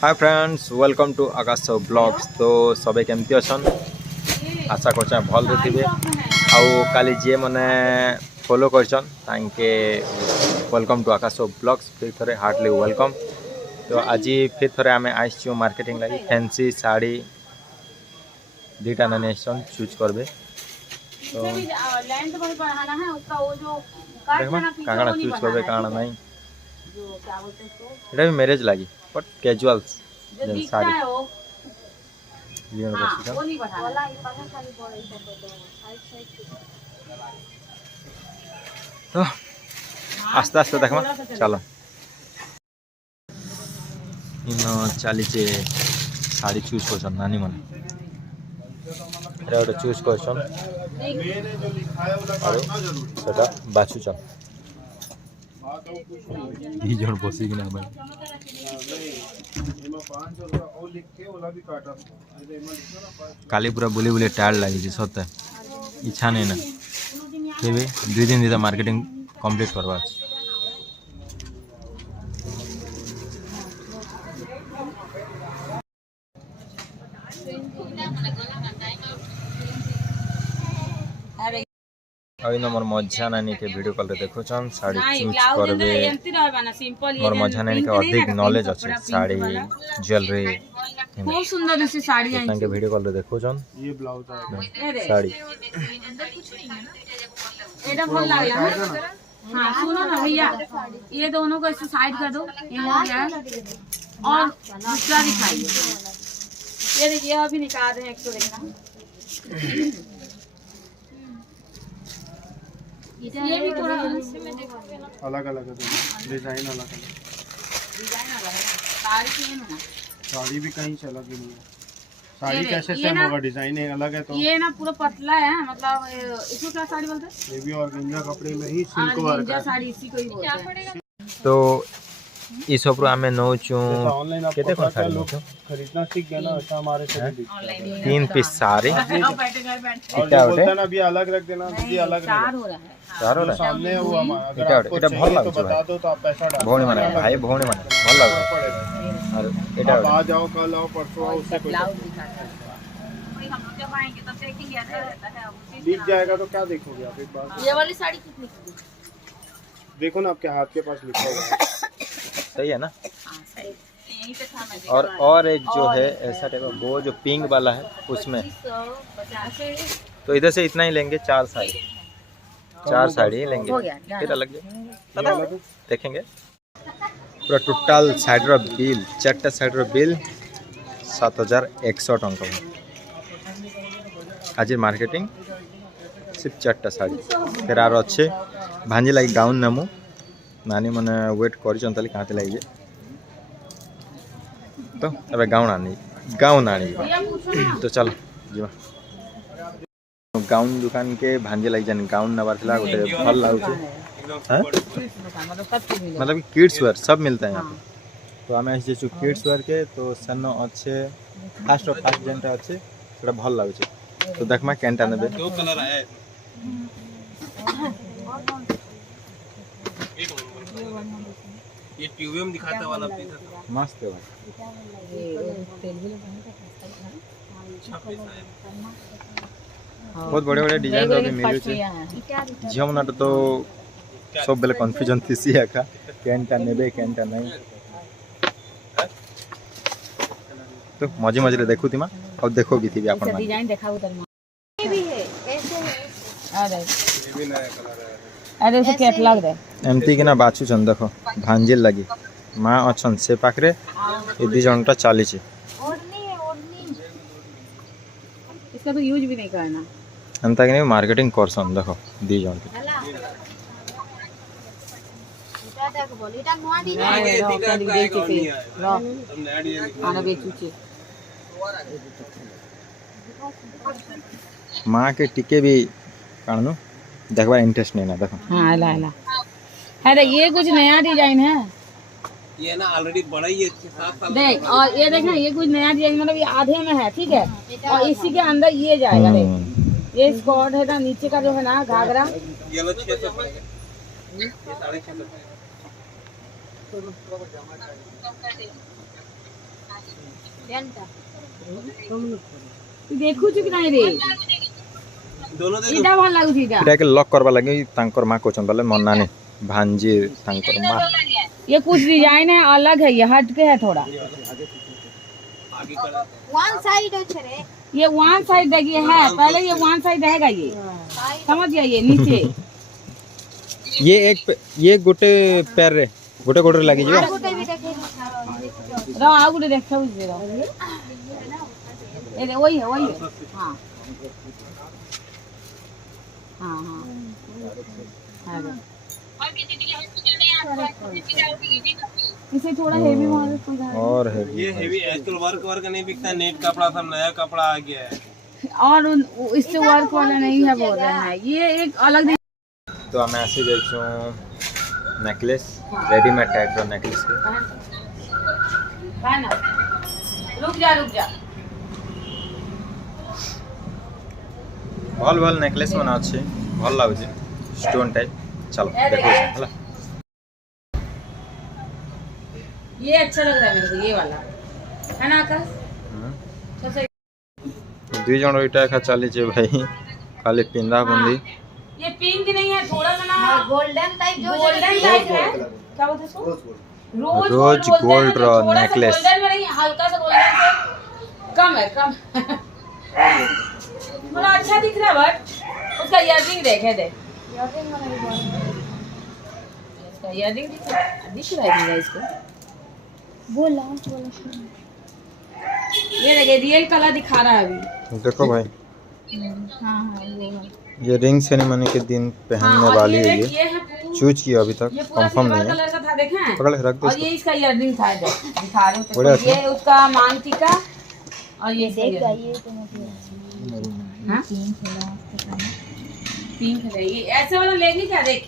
Hi friends, welcome to Akash blogs. तो सबे केमती अछन, आशा कर भल थे। आउ काली जी मैंने फॉलो करछन तांके वेलकम टू आकाश ब्लॉग्स फिर थे हार्टली वेलकम। तो आज फिर थे आम आसचु मार्केटिंग लगी फैंसी साड़ी दीटा नानी आसन चूज करबे। तो देखमा काना चूज करबे काना नहीं। এটা भी मैरिज लगी बट कैजुअल्स साड़ी तो आस्ते आस्ते देखमा चलो इन चली साड़ी चूज कर नानी मन गोटे चूज कर बाछुचन जन बसिकिना काली पूरा बुली बुली टायर्ड लगी सत्य इच्छा नहीं ना फिर भी 2 दिन दीदा मार्केटिंग कंप्लीट करवा। अभी मोर मझा नानी के वीडियो कॉल रे देखुछन साड़ी चूज करबे। मोर मझा नानी के अधिक नॉलेज अछि साड़ी ज्वेलरी खूब सुंदर सी साड़ी है तांके वीडियो कॉल रे देखुछन। ये ब्लाउज है साड़ी एटा भल लागला है। हां सुनो ना भैया, ये दोनों को ऐसे साइड कर दो, ये हो गया और दूसरा दिखाइए। ये देखिए अभी निकाल रहे हैं, एक तो देखना ये भी थोड़ा अलग अलग है, डिजाइन अलग अलग, साड़ी भी कहीं से अलग ही नहीं है। साड़ी कैसे सेम होगा, डिजाइन अलग है। तो ये ना पूरा पतला है, मतलब इसको क्या साड़ी बोलते हैं? ये भी ऑर्गेन्जा कपड़े में ही सिल्क वर्क है। साड़ी इसी को ही बोलते हैं। तो ई सब रो हमें नौचू ऑनलाइन केते कोन साड़ी लोग खरीदना सीख गए ना, ऐसा हमारे से भी 3 पीस साड़ी क्या होता है ना, अभी अलग रख देना, ये अलग चार हो रहा है। चार हो रहा है सामने है वो हमारा। अगर एटा आपको एटा भल लागो तो बता दो तो आप पैसा डाल भौणी माने भाई भौणी माने भल लागो। और एटा आप आ जाओ, कल आओ, परसों आओ, उससे कोई हम लोग जब आएंगे तब देखेंगे ऐसा रहता है। दिख जाएगा तो क्या देखोगे आप एक बार। ये वाली साड़ी कितनी की? देखो ना आपके हाथ के पास लिखा हुआ है। सही है ना। हां सही, यहीं पे था मैं। और एक जो है ऐसा टाइप का वो जो पिंक वाला है उसमें 250 तो इधर से इतना ही लेंगे, 4 साड़ी लेंगे फिर अलग पता देखेंगे। पूरा टोटाल साइड बिल 4टा साइड बिल 7100 टंका। आज मार्केटिंग सिर्फ 4टा साड़ी फिर आर अच्छे भांजी लगी गाउन नेमु नानी मैंने वेट कर कहाँ लगे तो अब गाउन आनी तो चलो जीवा गाउन दुकान के भांजे लगी जान गाउन नबार था गोटे भल लगुचे। मतलब किड्स वेयर सब मिलता है यहाँ पे। तो आम आसु किड्स वेयर के तो सेन अच्छे फास्ट जेनटा अच्छे से भल लगुचे। तो देखमा केनटा नेबे ये ट्यूबियम दिखाता वाला मस्त है बहुत बड़े बड़े डिजाइन भी मिलू झील मन तो सब बेले कन्फ्यूजन थी एका केनटा नेबे केनटा नहीं। तो मजे मजे देखु थी और देखो भी थी अपन डिजाइन दिखाओ तर ये भी है ऐसे है। अरे से कैटलॉग दे एमती कि ना बाछु छन देखो भांजिल लगी माँ अच्छन से पाखरे ये 2 जनटा चली इसका तो यूज भी नहीं करना एंता कि मार्केटिंग करसन देखो 2 जन माँ के टिके भी कानू देखबा इंटरेस्ट नहीं ना देखो। हां आला है तो ये कुछ नया डिजाइन है। ये ना ऑलरेडी बड़ा ही 7 साल देख, और ये देखना ये कुछ नया डिजाइन, मतलब ये आधे में है, ठीक है, और इसी के अंदर ये जाएगा। देख ये स्कर्ट है ना, नीचे का जो है ना घाघरा, ये लो 600 पड़ेगा, ये 650 तो देखु छु कि नहीं रे दोनों दे इटा भल लागु छिटा एटा के लॉक करबा लगे तांकर मां कोचन बोले मन्ना ने भांजी तांकर मां ये कुछ डिजाइन है अलग है, ये हट के है थोड़ा। आगे कर वन साइड আছে রে ये वन साइड देखिए है, पहले ये वन साइड रहेगा, ये समझ गया, ये नीचे ये गोटे पैर रे गोटे गोटे लागी जीवा গোটে বি দেখে रहो आउ गुटे देखा बुझे रहो ये वही है हाँ हाँ हाँ इसे थोड़ा हेवी मारो और है ये हेवी आजकल वर्क नहीं बिकता, नेट कपड़ा सब नया कपड़ा आ गया है। और इससे वर्क वाला नहीं है बोल रहे हैं, ये एक अलग तो हमें ऐसे देखो नेकलेस रेडीमेड टाइप रो नेकलेस के है ना। रुक जा भल भल नेकलेस मन अच्छे भल लागुचे स्टोन टाइप। चलो देखो हला ये अच्छा लग रहा है मेरे को, ये वाला है ना आकाश सबसे। दुई जन इटा एका चली छे भाई खाली पिंदा बंदी। ये पिंक नहीं है, थोड़ा सा ना গোল্ডেন টাইপ जो गोल्डन टाइप है, क्या बोलते हैं इसको? रोज रोज गोल्ड रो नेकलेस। गोल्डन में नहीं, हल्का सा गोल्डन से कम है थोड़ा अच्छा दिख रहा है, बट उसका इयररिंग देखे दे, इसका इयररिंग दिख रहा है इसको। बोला ये देखिए रियल कलर दिखा रहा है अभी। देखो भाई हां ये रिंग सेरेमनी के दिन पहनने वाली है ये है चूज किया अभी तक ये पूरा कंफर्म सिल्वर नहीं है। कलर का था, देखें पकड़ के रख दो और ये इसका इयररिंग था, इधर दिखा रहे हो बड़ा तो ये उसका मांग टीका और ये देख इसका ये तो मतलब हाँ? पिंक है ये, ऐसे वाला लेंगे क्या? देख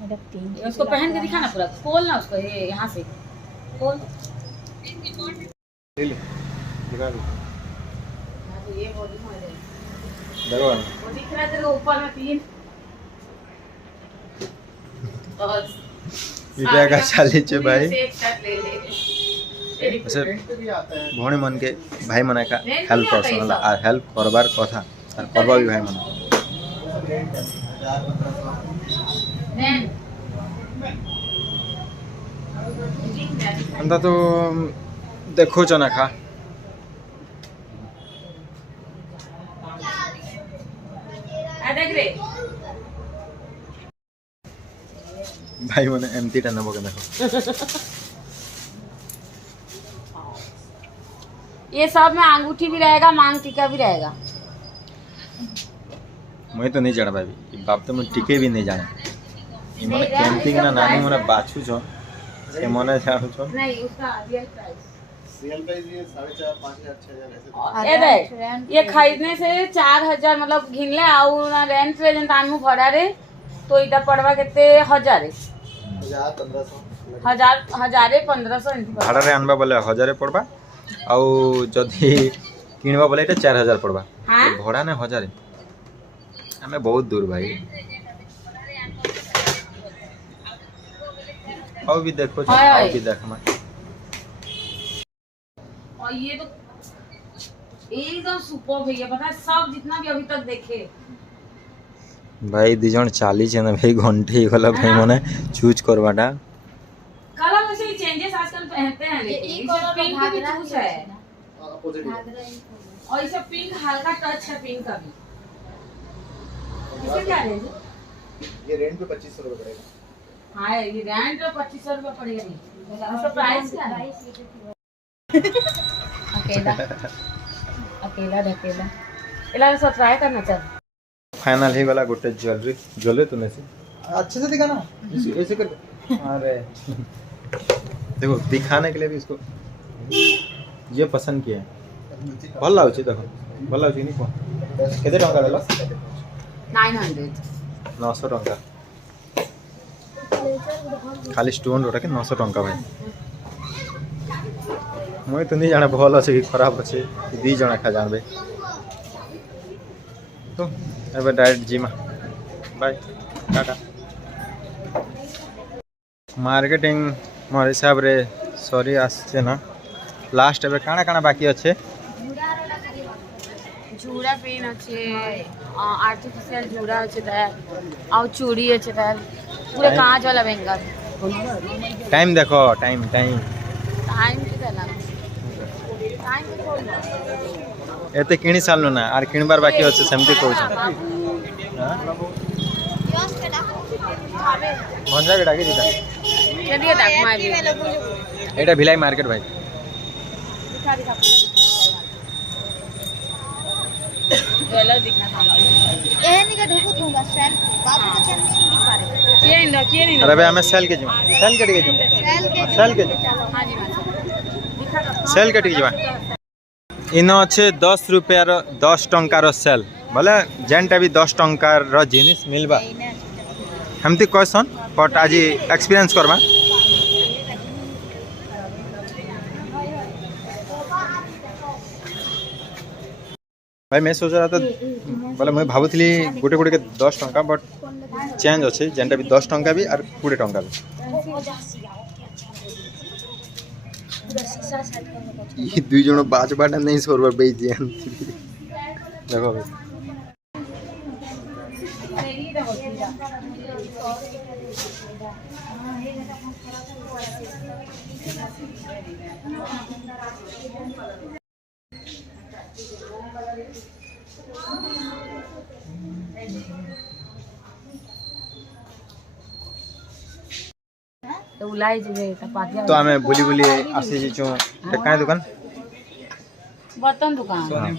मेरा पिंक ये उसको पहन के दिखाना पूरा, खोल ना उसको, ये यहाँ से खोल। ले ले दिखा दो ये वो दिखा दे, देखो वो दिख रहा है तेरे को ऊपर में 3 और इटा का चली छे भाई से एक शर्ट ले ले। ऐसे भोणी मन के भाई मन का हेल्प करसन होला आ हेल्प करबार कथा और करबा भी भाई मन अंदा तो देखो जना खा देख रे भाई मन एमती टा नबो के देखो ये सब में अंगूठी भी रहेगा, मांग टीका भी रहेगा। मैं तो नहीं जाना भाई बाप तो मैं टिके भी नहीं जाने ई माने कैंपिंग ना नानी मोरा बाछू छ से मने जानु छ नहीं उसका रियल प्राइस रियल प्राइस ये 4.5 5,000 6,000 ऐसे ये देख ये खरीदने से 4,000 मतलब घिनले आउ ना रेंट रे जन तानमु भड़ा रे तो इटा पड़वा केते 1,000 हजारे 1500 एंती भाड़ा रे आनबा बोले 1000 पड़बा आउ जदी किनबा बोले एटा 4000 पड़बा हां भड़ा ने 1000 हमें बहुत दूर भाई। आओ भी देखो आओ भी देख मैं और ये तो एकदम सुपर भैया, पता है सब जितना भी अभी तक देखे भाई दी जन चाली छे ना भाई घंटे गला भाई मने चूज करवाटा कलर वैसे चेंजेस आजकल पहनते हैं, लेकिन ये इसे कलर पिंक भी चूज है अपोजिट और इसे पिंक हल्का टच है पिंक का भी। इसे क्या रेंज है? ये रेंट पे 2500 रुपए पड़ेगा। हाँ ये रेंट 2500 रुपए पड़ेगा नहीं, इसका प्राइस क्या है? अकेला अकेला ढकेला इला सब ट्राई करना चल। फाइनल ही वाला गोटे ज्वेलरी तो नहीं अच्छे से दिखा ना ऐसे कर अरे देखो दिखाने के लिए भी इसको ये पसंद किया है भल लाउची देखो भल लाउची नहीं को केते टंका देला 900 900 टंका खाली स्टोन रोटा के 900 टंका भाई मैं तो नहीं जाने भल अच्छे कि खराब अच्छे दी जण खा जानबे तो एबे डायरेक्ट जिमा बाय टाटा मार्केटिंग मोर हिसाब रे सॉरी आसे ना लास्ट एबे काना काना बाकी अच्छे झूड़ा पेन अच्छे आर्टिफिशियल झूड़ा अच्छे तार और चूड़ी अच्छे तार पूरे कांच वाला बेंगल टाइम देखो टाइम टाइम टाइम के देला टाइम के छोड़ एते किणी सालनु ना आर किणबार बाकी अच्छे सेमती कहू भंजा के डाकी दीदा चलिए डाक मार भी एटा भिलाई मार्केट भाई दिखा दिखा गलत दिखा ए नहीं का ढोको दूंगा सर बाबू को चल नहीं दिख पा रहे किए नहीं अरे भाई हमें सेल के जमा सेल के जमा सेल के हां जी दिखा सेल के जमा इनो अच्छे 10 रुपया 10 टंकार सेल बोले जेनटा भी 10 टंकार जिनिस मिलबा हमती कहसन बट आज एक्सपीरियंस करबा भाई मैं सोच रहा था बोले मैं भावुली गोटे गोटे के 10 टंका बट चेंज अच्छे जेनटा भी 10 टंका भी और 20 टंका भी ये दुई जण बाज बाटा नहीं सोरबा बेच दिया देखो भाई तो उलाई जबे त पातिया तो हमें बुली बुली आसी जीचू काई दुकान बर्तन दुकान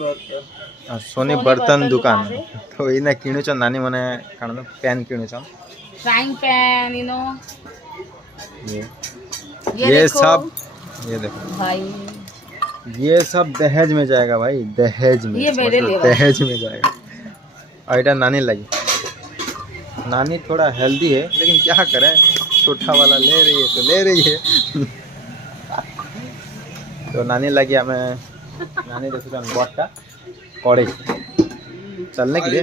सोनी बर्तन दुकान तो इना किणुच नानी मने कान पेन किणुच फ्राइंग पैन यू नो ये सब ये देखो भाई ये सब दहेज में जाएगा भाई दहेज में ये मेरे लिए दहेज में जाएगा और इटा नानी लगी नानी थोड़ा हेल्दी है लेकिन क्या करें छोटा वाला ले रही है तो ले रही है तो नानी लगी हमें नानी देखो बटटा कड़े चलने के लिए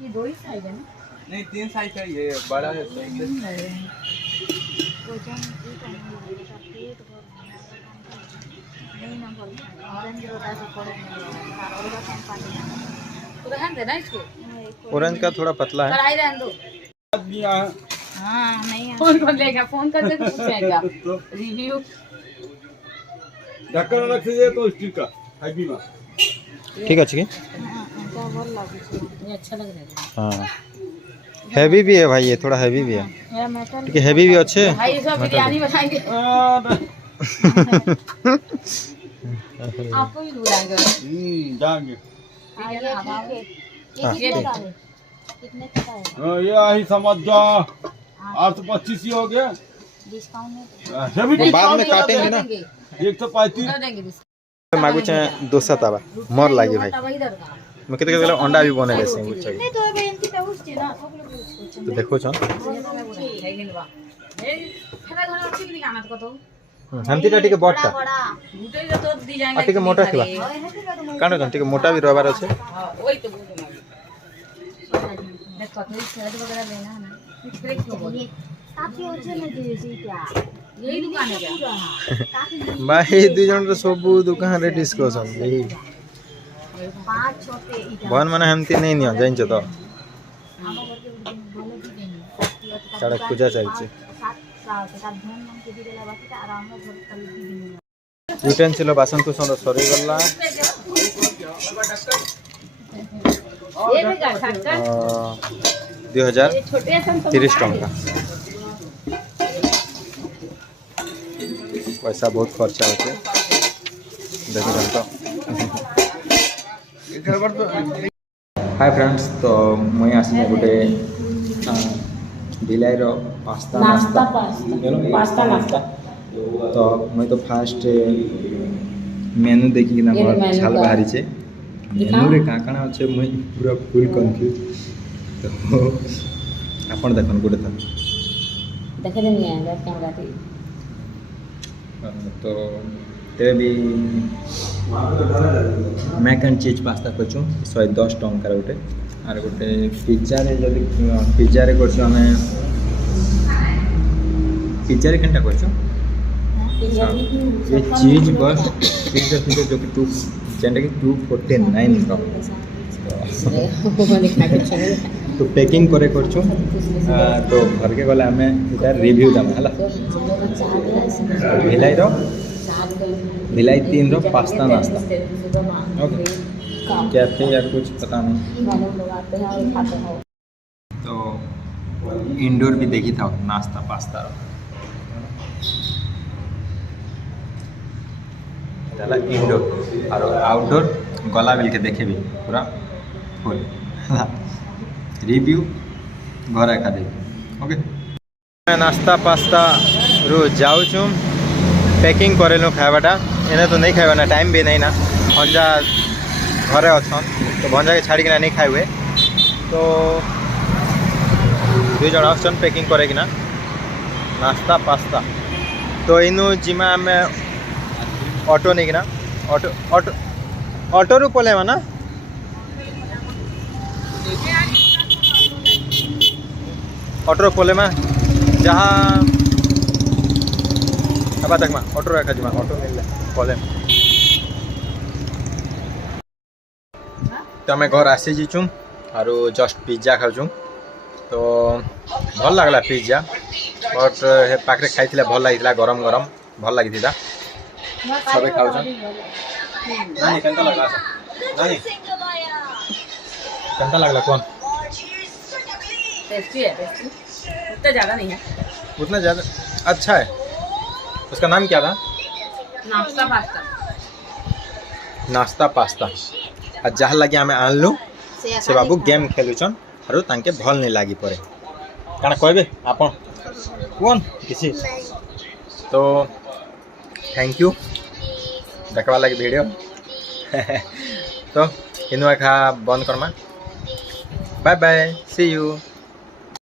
ये दो ही साइज है ना नहीं 3 साइज का ये बड़ा है तो रहन देना इसको ऑरेंज का थोड़ा पतला है कढ़ाई रहन दो हां नहीं फोन कर लेगा फोन करके पूछेगा रिव्यू ढक्कन रख दीजिए तो स्टील का हैवी में ठीक है ठीक ये अच्छा लग रहा है हाँ हैवी भी है भाई ये थोड़ा हैवी भी है मेरा मेटल ठीक है हैवी भी अच्छे भाई ये सब बिरयानी बनाएंगे आपको भी बुलाएंगे जाएंगे आगे हाँ, ये कितना है कितने का है ये आई समझ जाओ 825 ही हो गया डिस्काउंट में सभी बाद में काटेंगे ना 135 कर देंगे डिस्काउंट मागू चाहे दोसा तवा मोर लागे भाई तब इधर का मैं कितने केला अंडा भी बने देसे बुच्चा नहीं तो बेंती पे उसके ना सब लोग उसको तो देखो छन फेरा घर अच्छी नहीं खाना तो हमती टिके बटटा बड़ा भूटे तो दी जाएंगे टिके मोटा खिला कानो जन टिके मोटा भी रहबार আছে वही तो बोल रहा मैं कटलेट सैलेड वगैरह लेना है ना ब्रेक क्यों बोल काफी ओछे में दीजिए क्या यही दुकान है क्या भाई दुई जन तो सब दुकान रे डिस्कशन यही 5 छोटे इटा बहन माने हमती नहीं नियो जाइन छ तो आम करके बोले दी देनी सड़क पूजा चलছে 7 साल के साथ धन मन के दिला बाकी का आराम में घर कर दी देनी यूटेंसिल बासन कुसन सरी गला ये भी कर सकता 2030 टंका पैसा बहुत खर्चा होते देखो तो हाय फ्रेंड्स तो मुई आसी गोटे भिलाई पास्ता नास्ता पास्ता नाश्ता तो मैं तो फास्ट मेनू देखी ना ये बहुत मेनू छाल का। बाहरी छे मेनू रे का काना अच्छे मैं पूरा फुल कंफ्यूज तो आपण देखन गोटे था देखे देंगे यार कैमरा थी तो तेरे भी मैक एंड चीज पास्ता करछु 110 टंका गोटे आर गोटे पिज्जा रे जदी पिज्जा रे करछु हमें पिज्जा रे केनटा करछो ये चीज बस पिज्जा पिज्जा जो कि तू जेंटा कि 249 का तो पैकिंग करे करछो तो घर के गला हमें इधर रिव्यू दम हला भिलाई 3 रो पास्ता नाश्ता ओके कैफे या कुछ पता नहीं तो इंडोर भी देखी था नाश्ता पास्ता इंडोर और आउटडोर गला बेल के देखे भी पूरा फुल रिव्यू घर एका दे ओके नाश्ता पास्ता रू जाऊँ पैकिंग करेलु खावाटा एने तो नहीं खावा ना टाइम भी नहीं ना भंजा घरे अच्छन तो भंजा के छाड़ी नहीं खाए तो 2 जन आसन पैकिंग करे कि ना नाश्ता पास्ता तो इनु जिमा आम ऑटो नहीं कि ना ऑटो ऑटो ऑटो रू पले ना ऑटो पले जहाँ अब तक ऑटो रखा जी ऑटो मिलले पले तो आम घर आसी जीचु और जस्ट पिज्जा खाऊँ तो भल लगला पिज्जा बट हे पाखे खाई भल लगी गरम गरम भल लगी सब खाऊ केनता लगला कौन टेस्टी है टेस्टी उतना ज़्यादा नहीं है उतना ज़्यादा अच्छा है उसका नाम क्या था नाश्ता पास्ता नाश्ता पास्ता आ जहाँ लगे आम आनलु से बाबू गेम खेलुचन और तांके भल नहीं लगी पड़े काना कहबे आपन कौन किसी तो थैंक यू देखवा लगी वीडियो तो इनु एखा बंद करमा बाय बाय सी यू।